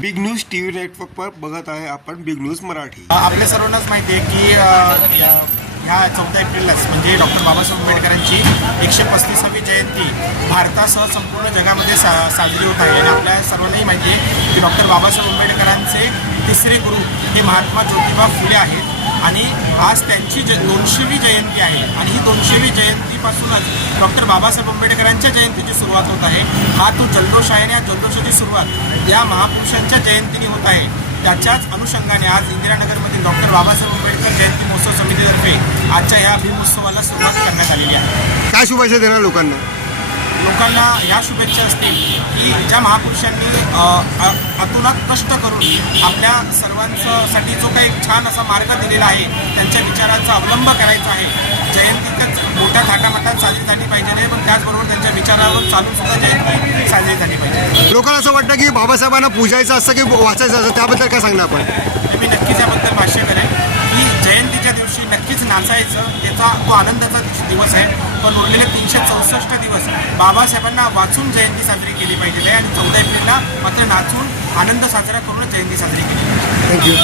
Big news TV नेटवर्कवर बघत आहे आपण बिग न्यूज मराठी। आपल्या सर्वांनाच माहिती आहे की ह्या 14 एप्रिललाच म्हणजे डॉक्टर बाबासाहेब आंबेडकरांची 135वी जयंती भारतासह संपूर्ण जगामध्ये साजरी होत आहे। आणि आपल्या सर्वांनाही माहिती आहे की डॉक्टर बाबासाहेब आंबेडकरांचे तिसरे गुरु हे महात्मा ज्योतिबा फुले आहेत आणि आज त्यांची 200वी जयंती आहे आणि ही 200वी जयंतीपासूनच डॉक्टर बाबासाहेब आंबेडकरांच्या जयंतीची सुरुवात होत आहे। हा तो जल्लोष आहे आणि या जल्लोषाची सुरुवात या महापुरुषांच्या जयंतीने होत आहे। त्याच्याच अनुषंगाने आज इंदिरानगरमधील डॉक्टर बाबासाहेब आंबेडकर जयंती महोत्सव समितीतर्फे आजच्या ह्या भीमोत्सवाला सुरुवात करण्यात आलेली आहे। काय शुभेच्छा देणार लोकांना? लोकांना ह्या शुभेच्छा असतील की ज्या महापुरुषांनी अतोनात कष्ट करून आपल्या सर्वांसाठी जो काही छान असा मार्ग दिलेला आहे त्यांच्या विचारांचा अवलंब करायचा आहे। जयंतीच मोठ्या थाटामाटात साजरी झाली पाहिजे नाही, पण त्याचबरोबर त्यांच्या विचारावर चालून सुद्धा जयंती साजरी झाली पाहिजे। लोकांना असं वाटतं की बाबासाहेबांना पूजायचं असतं की वाचायचं असतं, त्याबद्दल काय सांगणार आपण? मी नक्कीच याबद्दल भाष्य करेन की जयंतीच्या दिवशी नक्कीच नाचायचं, त्याचा तो आनंदाचा दिवस आहे, पण उरलेले 364 दिवस बाबासाहेबांना वाचून जयंती साजरी केली पाहिजे आणि 14 एप्रिलला मात्र नाचून आनंद साजरा करून जयंती साजरी केली पाहिजे। थँक्यू।